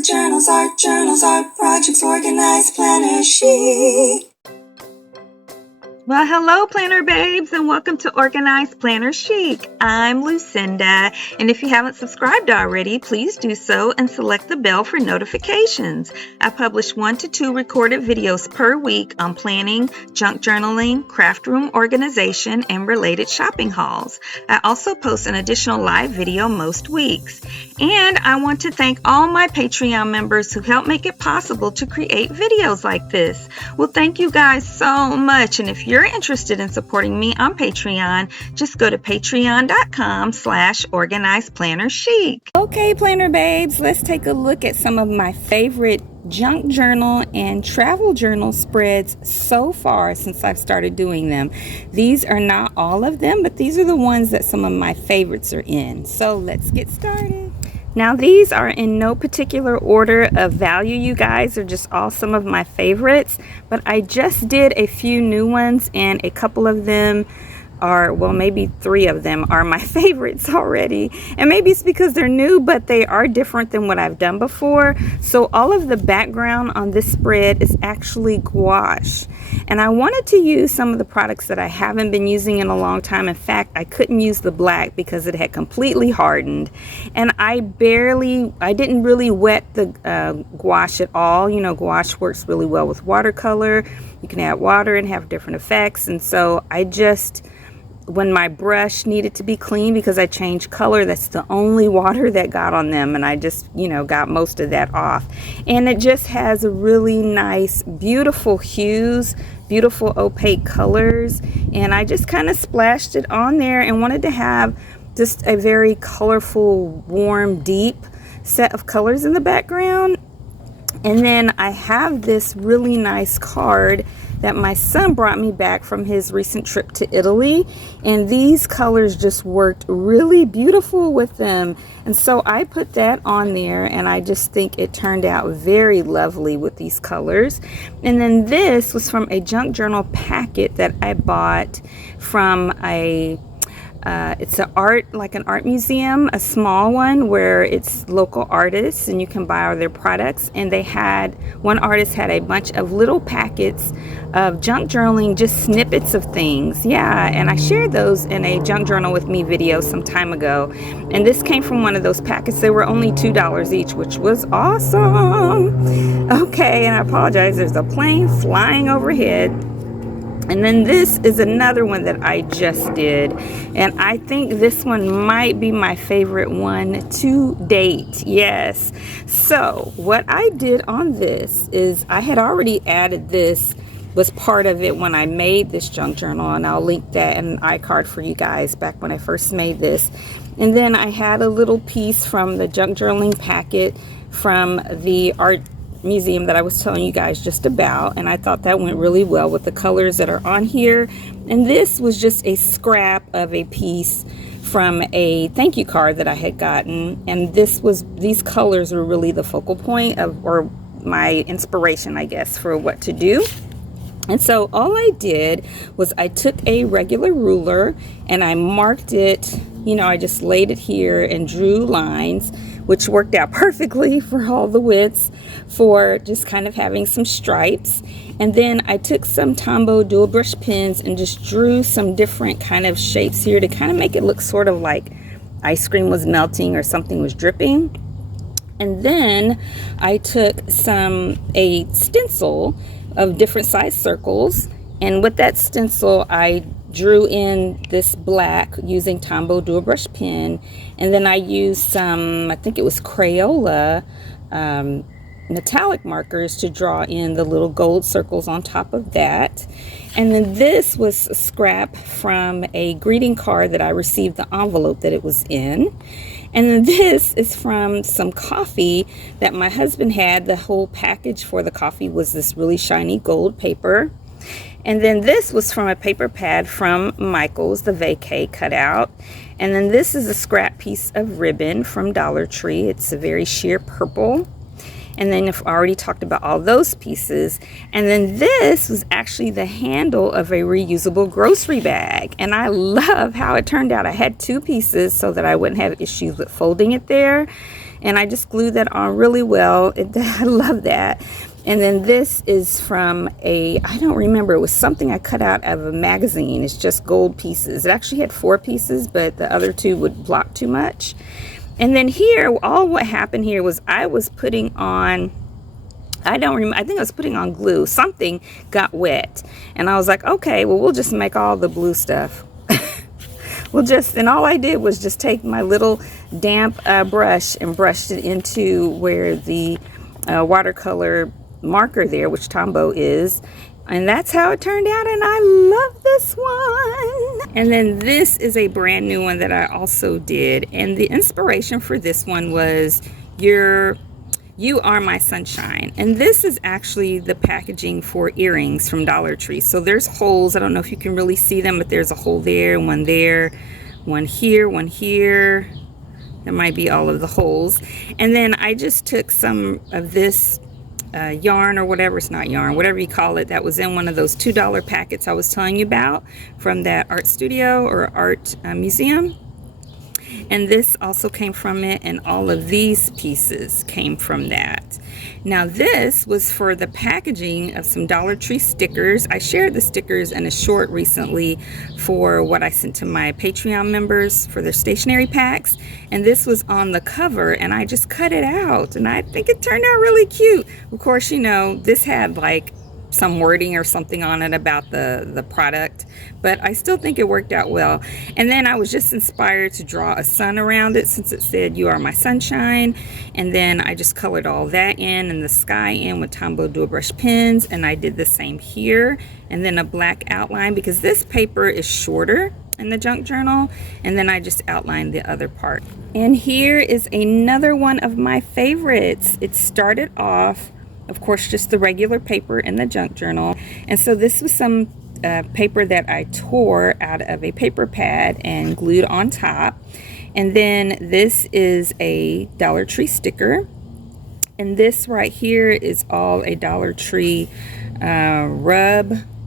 with journals, art projects, organized, planner chic. Well, hello, Planner Babes, and welcome to Organized Planner Chic. I'm Lucinda, and if you haven't subscribed already, please do so and select the bell for notifications. I publish 1 to 2 recorded videos per week on planning, junk journaling, craft room organization, and related shopping hauls. I also post an additional live video most weeks. And I want to thank all my Patreon members who help make it possible to create videos like this. Well, thank you guys so much, and if you're interested in supporting me on Patreon, just go to patreon.com/organizedplannerchic. Okay, Planner Babes, let's take a look at some of my favorite junk journal and travel journal spreads so far since I've started doing them. These are not all of them, but these are the ones that some of my favorites are in. So let's get started. Now, these are in no particular order of value, you guys. They're just all some of my favorites, but I just did a few new ones, and a couple of them are, well, maybe 3 of them are my favorites already. And maybe it's because they're new, but they are different than what I've done before. So all of the background on this spread is actually gouache. And I wanted to use some of the products that I haven't been using in a long time. In fact, I couldn't use the black because it had completely hardened. And I didn't really wet the gouache at all. You know, gouache works really well with watercolor. You can add water and have different effects. And so when my brush needed to be clean, because I changed color, that's the only water that got on them, and I just, got most of that off. And it just has a really nice, beautiful hues, beautiful opaque colors, and I just kind of splashed it on there and wanted to have just a very colorful, warm, deep set of colors in the background. And then I have this really nice card that my son brought me back from his recent trip to Italy, and these colors just worked really beautiful with them. And so I put that on there, and I just think it turned out very lovely with these colors. And then this was from a junk journal packet that I bought from it's an art museum, a small one where it's local artists and you can buy all their products. And one artist had a bunch of little packets of junk journaling, just snippets of things. Yeah, and I shared those in a junk journal with me video some time ago. And this came from one of those packets. They were only $2 each, which was awesome. Okay, and I apologize. There's a plane flying overhead. And then this is another one that I just did, and I think this one might be my favorite one to date. Yes. So what I did on this is I had already added this, was part of it when I made this junk journal, and I'll link that in an iCard for you guys back when I first made this. And then I had a little piece from the junk journaling packet from the art museum that I was telling you guys just about, and I thought that went really well with the colors that are on here. And this was just a scrap of a piece from a thank you card that I had gotten, and these colors were really the focal point or my inspiration, I guess, for what to do. And so all I did was I took a regular ruler and I marked it, I just laid it here and drew lines, which worked out perfectly for all the widths for just kind of having some stripes. And then I took some Tombow dual brush pens and just drew some different kind of shapes here to kind of make it look sort of like ice cream was melting or something was dripping. And then I took a stencil of different size circles, and with that stencil I drew in this black using Tombow dual brush pen, and then I used some, I think it was Crayola metallic markers to draw in the little gold circles on top of that. And then this was a scrap from a greeting card that I received, the envelope that it was in. And then this is from some coffee that my husband had. The whole package for the coffee was this really shiny gold paper. And then this was from a paper pad from Michaels, the vacay cutout. And then this is a scrap piece of ribbon from Dollar Tree. It's a very sheer purple. And then I've already talked about all those pieces. And then this was actually the handle of a reusable grocery bag. And I love how it turned out. I had 2 pieces so that I wouldn't have issues with folding it there. And I just glued that on really well. I love that. And then this is from I don't remember, it was something I cut out of a magazine. It's just gold pieces. It actually had 4 pieces, but the other 2 would block too much. And then here, what happened here was I was putting on, I don't remember, I think I was putting on glue. Something got wet. And I was like, okay, well, we'll just make all the blue stuff. And all I did was just take my little damp brush and brushed it into where the watercolor marker there, which Tombow is. And that's how it turned out, and I love this one. And then this is a brand new one that I also did. And the inspiration for this one was You Are My Sunshine. And this is actually the packaging for earrings from Dollar Tree. So there's holes. I don't know if you can really see them, but there's a hole there, one here, one here. That might be all of the holes. And then I just took some of this yarn, or whatever, it's not yarn, whatever you call it, that was in one of those $2 packets I was telling you about from that art studio or art museum. And this also came from it, and all of these pieces came from that. Now this was for the packaging of some Dollar Tree stickers. I shared the stickers in a short recently for what I sent to my Patreon members for their stationery packs. And this was on the cover, and I just cut it out, and I think it turned out really cute. Of course, you know, this had like some wording or something on it about the product, but I still think it worked out well. And then I was just inspired to draw a sun around it, since it said You Are My Sunshine. And then I just colored all that in, and the sky in, with Tombow Dual Brush pens. And I did the same here, and then a black outline, because this paper is shorter in the junk journal. And then I just outlined the other part. And here is another one of my favorites. It started off, of course, just the regular paper in the junk journal. And so this was some paper that I tore out of a paper pad and glued on top. And then this is a Dollar Tree sticker. And this right here is all a Dollar Tree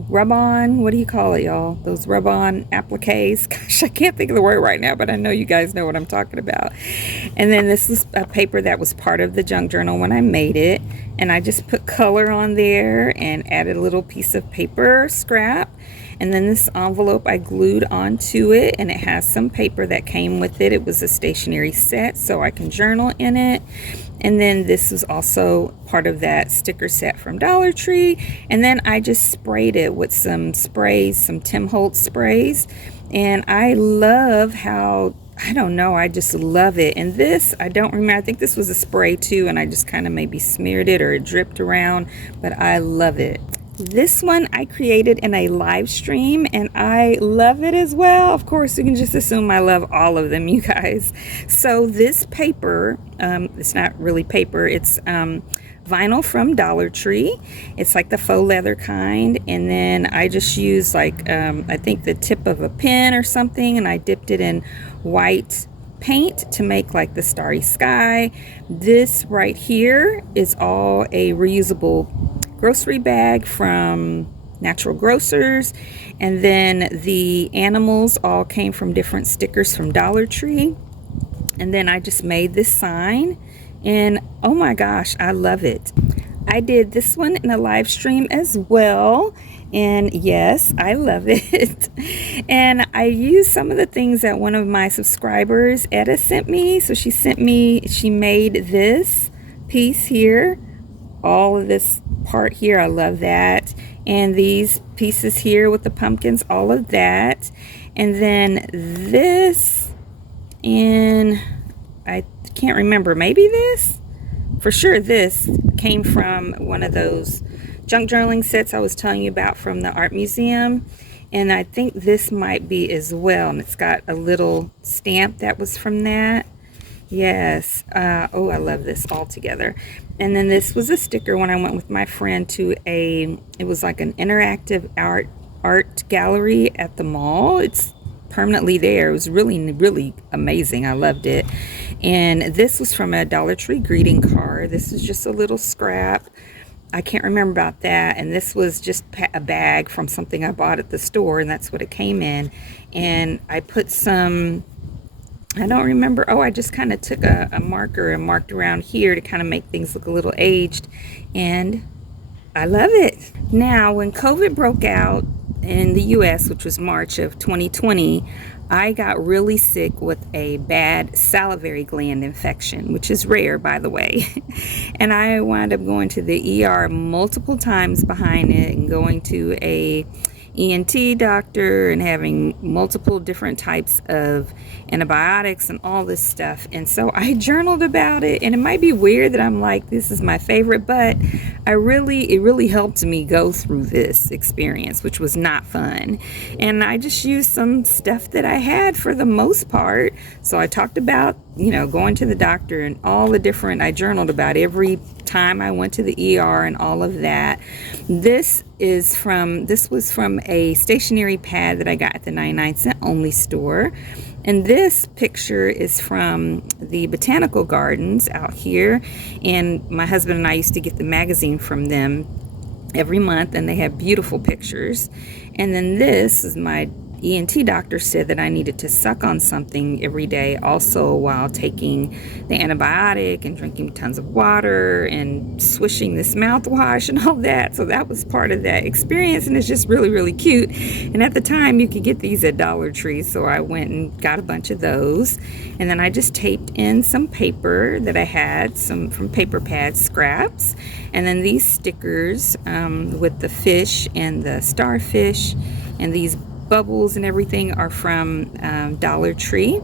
rub-on, what do you call it, y'all? Those rub-on appliques. Gosh, I can't think of the word right now, but I know you guys know what I'm talking about. And then this is a paper that was part of the junk journal when I made it, and I just put color on there and added a little piece of paper scrap. And then this envelope I glued onto it, and it has some paper that came with it. It was a stationery set, so I can journal in it. And then this is also part of that sticker set from Dollar Tree. And then I just sprayed it with some sprays, some Tim Holtz sprays. And I love how, I don't know, I just love it. And this, I don't remember, I think this was a spray too, and I just kind of maybe smeared it or it dripped around, but I love it. This one I created in a live stream, and I love it as well. Of course, you can just assume I love all of them, you guys. So this paper, it's not really paper, it's vinyl from Dollar Tree. It's like the faux leather kind. And then I just used like, I think the tip of a pen or something, and I dipped it in white paint to make like the starry sky. This right here is all a reusable grocery bag from Natural Grocers. And then the animals all came from different stickers from Dollar Tree. And then I just made this sign, and oh my gosh, I love it. I did this one in a live stream as well, and yes, I love it. And I used some of the things that one of my subscribers, Etta, sent me. So she made this piece here, all of this part here, I love that. And these pieces here with the pumpkins, all of that. And then this, and I can't remember, maybe this? For sure this came from one of those junk journaling sets I was telling you about from the art museum. And I think this might be as well. And it's got a little stamp that was from that. Yes. Oh, I love this all together. And then this was a sticker when I went with my friend to it was like an interactive art gallery at the mall. It's permanently there. It was really, really amazing. I loved it. And this was from a Dollar Tree greeting card. This is just a little scrap. I can't remember about that. And this was just a bag from something I bought at the store, and that's what it came in. And I put some I don't remember. Oh, I just kind of took a marker and marked around here to kind of make things look a little aged. And I love it. Now, when COVID broke out in the US, which was March of 2020, I got really sick with a bad salivary gland infection, which is rare, by the way. And I wound up going to the ER multiple times behind it and going to a ENT doctor and having multiple different types of antibiotics and all this stuff. And so I journaled about it, and it might be weird that I'm like, this is my favorite, but it really helped me go through this experience, which was not fun. And I just used some stuff that I had for the most part. So I talked about, going to the doctor and all the different, I journaled about every time I went to the ER and all of that. This was from a stationery pad that I got at the 99-cent only store. And this picture is from the Botanical Gardens out here. And my husband and I used to get the magazine from them every month, and they have beautiful pictures. And then this is my ENT doctor said that I needed to suck on something every day, also while taking the antibiotic and drinking tons of water and swishing this mouthwash and all that. So that was part of that experience, and it's just really cute. And at the time, you could get these at Dollar Tree, so I went and got a bunch of those. And then I just taped in some paper that I had, some from paper pad scraps, and then these stickers with the fish and the starfish, and these bubbles and everything are from Dollar Tree.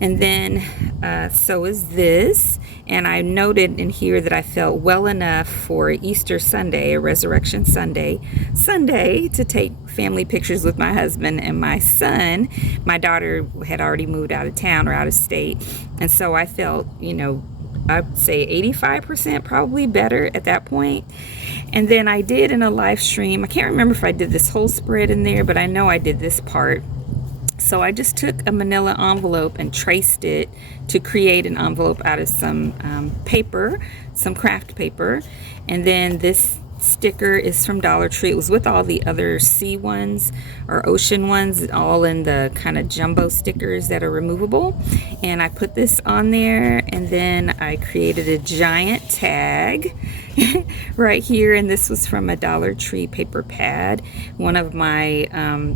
And then so is this. And I noted in here that I felt well enough for Easter Sunday, or Resurrection Sunday, to take family pictures with my husband and my son. My daughter had already moved out of town or out of state. And so I felt, I'd say 85% probably better at that point. And then I did in a live stream, I can't remember if I did this whole spread in there, but I know I did this part. So I just took a manila envelope and traced it to create an envelope out of some paper, some craft paper. And then this sticker is from Dollar Tree. It was with all the other sea ones or ocean ones, all in the kind of jumbo stickers that are removable. And I put this on there, and then I created a giant tag right here. And this was from a Dollar Tree paper pad. One of my,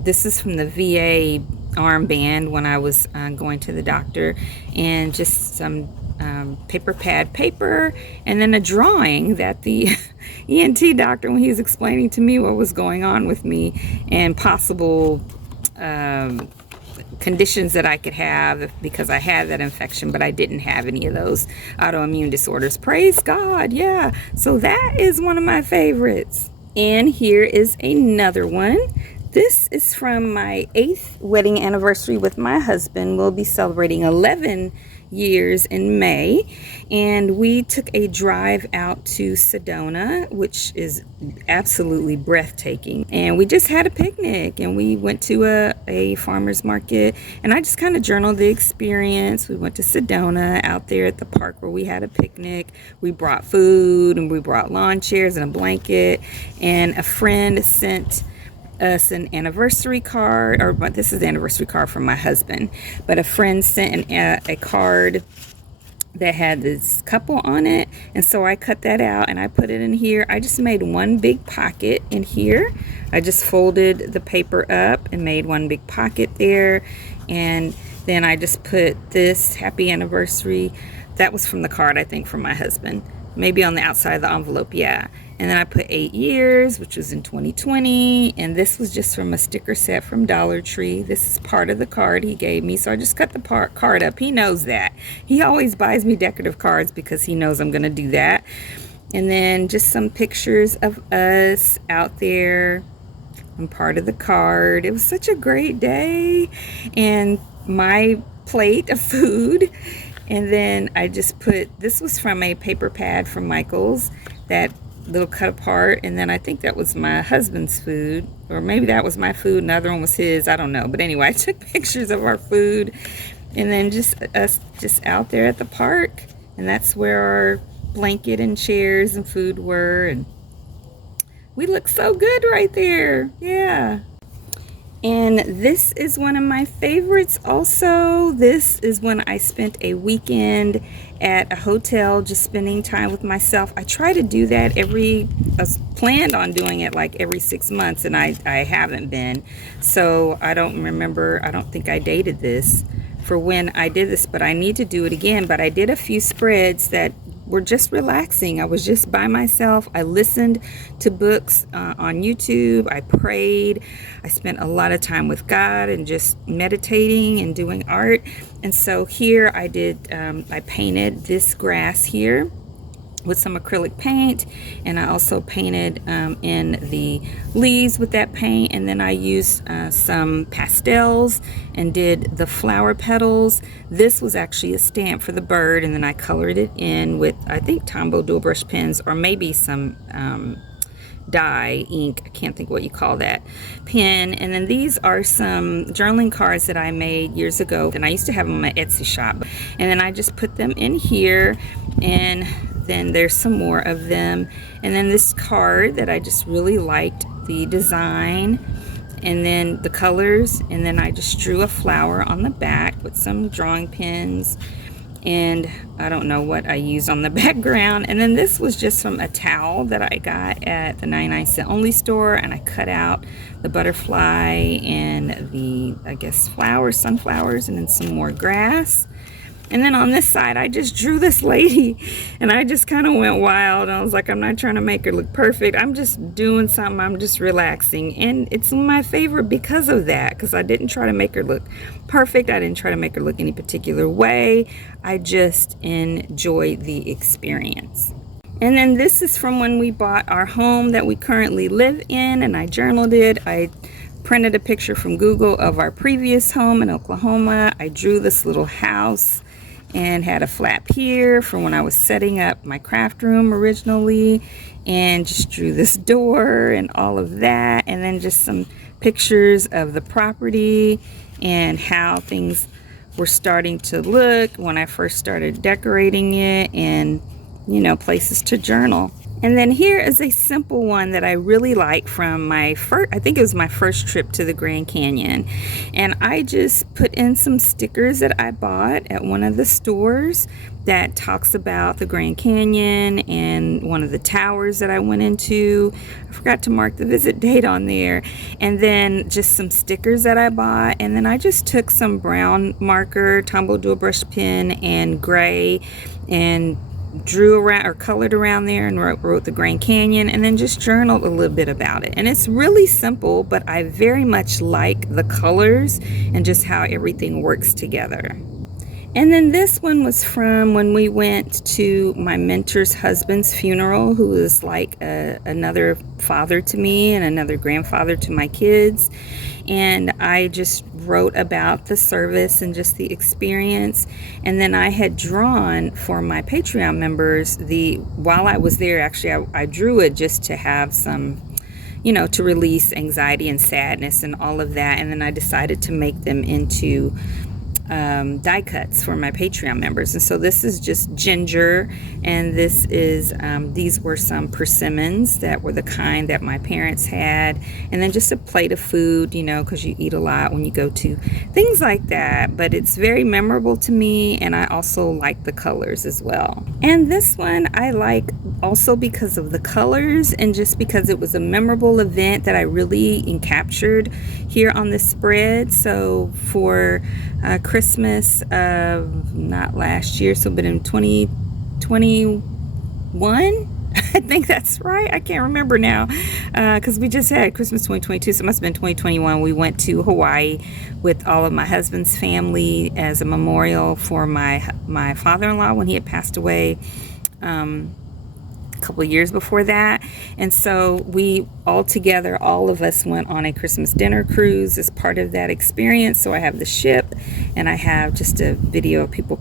this is from the VA armband when I was going to the doctor, and just some paper pad paper, and then a drawing that the ENT doctor, when he was explaining to me what was going on with me and possible conditions that I could have because I had that infection, but I didn't have any of those autoimmune disorders. Praise God. Yeah. So that is one of my favorites. And here is another one. This is from my 8th wedding anniversary with my husband. We'll be celebrating 11 years in May, and we took a drive out to Sedona, which is absolutely breathtaking. And we just had a picnic, and we went to a farmer's market, and I just kind of journaled the experience. We went to Sedona out there at the park where we had a picnic. We brought food, and we brought lawn chairs and a blanket, and a friend sent us an anniversary card, or this is the anniversary card from my husband, but a friend sent a card that had this couple on it, and so I cut that out and I put it in here. I just made one big pocket in here. I just folded the paper up and made one big pocket there, and then I just put this happy anniversary. That was from the card, I think, from my husband, maybe on the outside of the envelope. Yeah. And then I put 8 years, which was in 2020. And this was just from a sticker set from Dollar Tree. This is part of the card he gave me. So I just cut the card up. He knows that. He always buys me decorative cards because he knows I'm going to do that. And then just some pictures of us out there. I'm part of the card. It was such a great day. And my plate of food. And then I just put, this was from a paper pad from Michael's, that little cut apart, and then I think that was my husband's food, or maybe that was my food and the other one was his, I don't know. But anyway, I took pictures of our food, and then just us just out there at the park, and that's where our blanket and chairs and food were, and we look so good right there. Yeah. And this is one of my favorites also. This is when I spent a weekend at a hotel just spending time with myself. I try to do that I was planned on doing it like every 6 months, and I haven't been. So I don't think I dated this for when I did this, but I need to do it again. But I did a few spreads that were just relaxing. I was just by myself. I listened to books on YouTube. I prayed. I spent a lot of time with God and just meditating and doing art. And so here I painted this grass here with some acrylic paint, and I also painted in the leaves with that paint, and then I used some pastels and did the flower petals. This was actually a stamp for the bird, and then I colored it in with, I think, Tombow dual brush pens, or maybe some dye ink, I can't think what you call that pen. And then these are some journaling cards that I made years ago, and I used to have them on my Etsy shop, and then I just put them in here, and then there's some more of them. And then this card that I just really liked the design and then the colors, and then I just drew a flower on the back with some drawing pens, and I don't know what I used on the background. And then this was just from a towel that I got at the 99-cent only store, and I cut out the butterfly and the, I guess, sunflowers, and then some more grass. And then on this side, I just drew this lady, and I just kind of went wild. I was like, I'm not trying to make her look perfect. I'm just doing something. I'm just relaxing. And it's my favorite because of that, because I didn't try to make her look perfect. I didn't try to make her look any particular way. I just enjoy the experience. And then this is from when we bought our home that we currently live in, and I journaled it. I printed a picture from Google of our previous home in Oklahoma. I drew this little house and had a flap here for when I was setting up my craft room originally, and just drew this door and all of that, and then just some pictures of the property and how things were starting to look when I first started decorating it, and places to journal. And then here is a simple one that I really like from I think it was my first trip to the Grand Canyon. And I just put in some stickers that I bought at one of the stores that talks about the Grand Canyon and one of the towers that I went into. I forgot to mark the visit date on there. And then just some stickers that I bought. And then I just took some brown marker, Tombow dual brush pen, and gray, and drew around or colored around there and wrote the Grand Canyon, and then just journaled a little bit about it. And it's really simple, but I very much like the colors and just how everything works together. And then this one was from when we went to my mentor's husband's funeral, who is like another father to me and another grandfather to my kids. And I just wrote about the service and just the experience. And then I had drawn for my Patreon members, while I was there, actually, I drew it just to have some, to release anxiety and sadness and all of that. And then I decided to make them into die cuts for my Patreon members. And so this is just ginger, and this is these were some persimmons that were the kind that my parents had, and then just a plate of food, because you eat a lot when you go to things like that. But it's very memorable to me, and I also like the colors as well. And this one I like also because of the colors, and just because it was a memorable event that I really captured here on this spread. So for Christmas of not last year, so but in 2021, I think that's right. I can't remember now, because we just had Christmas 2022, so it must have been 2021. We went to Hawaii with all of my husband's family as a memorial for my father-in-law when he had passed away a couple of years before that. And so we all together, all of us went on a Christmas dinner cruise as part of that experience. So I have the ship, and I have just a video of people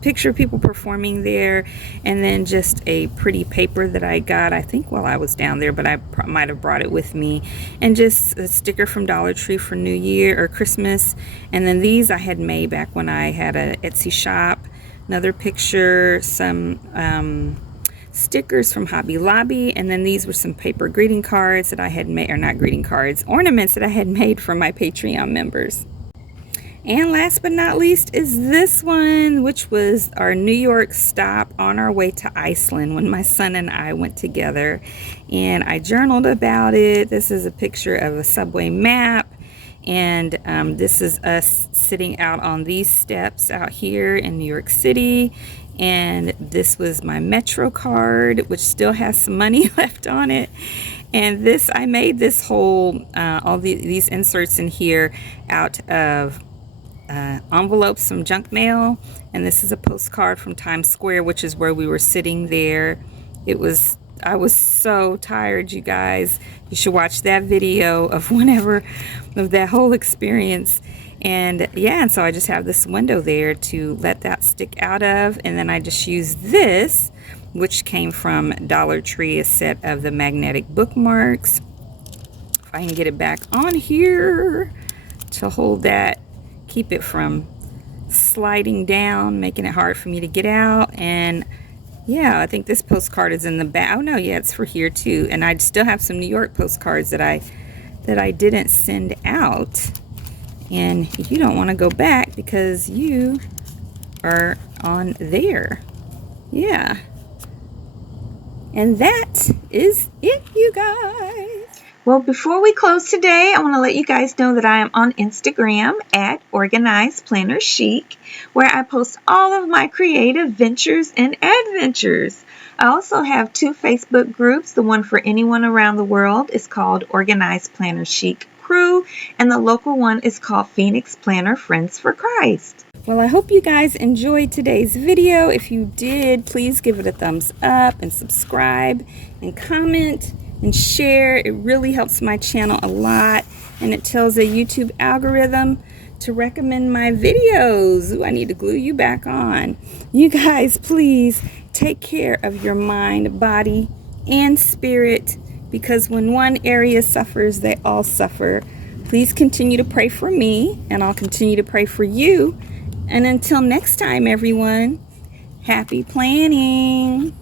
picture of people performing there, and then just a pretty paper that I got, I think, while I was down there, but I might have brought it with me, and just a sticker from Dollar Tree for New Year or Christmas. And then these I had made back when I had a Etsy shop. Another picture, some stickers from Hobby Lobby, and then these were some paper greeting cards that I had made, or not greeting cards, ornaments that I had made for my Patreon members. And last but not least is this one, which was our New York stop on our way to Iceland when my son and I went together. And I journaled about it. This is a picture of a subway map. And this is us sitting out on these steps out here in New York City. And this was my Metro card, which still has some money left on it. And this, I made this whole, all these inserts in here out of envelopes from junk mail, and this is a postcard from Times Square, which is where we were sitting there. I was so tired, you guys. You should watch that video of that whole experience. And yeah, and so I just have this window there to let that stick out of, and then I just use this, which came from Dollar Tree, a set of the magnetic bookmarks. If I can get it back on here to hold that, keep it from sliding down, making it hard for me to get out. And yeah, I think this postcard is in the back. Oh no, yeah, it's for here too. And I still have some New York postcards that I didn't send out. And you don't want to go back because you are on there. Yeah. And that is it, you guys. Well, before we close today, I want to let you guys know that I am on Instagram at Organized Planner Chic, where I post all of my creative ventures and adventures. I also have 2 Facebook groups. The one for anyone around the world is called Organized Planner Chic Crew, and the local one is called Phoenix Planner Friends for Christ. Well, I hope you guys enjoyed today's video. If you did, please give it a thumbs up and subscribe and comment and share. It really helps my channel a lot, and it tells the YouTube algorithm to recommend my videos. Ooh, I need to glue you back on. You guys, please take care of your mind, body, and spirit, because when one area suffers, they all suffer. Please continue to pray for me, and I'll continue to pray for you. And until next time, everyone, happy planning.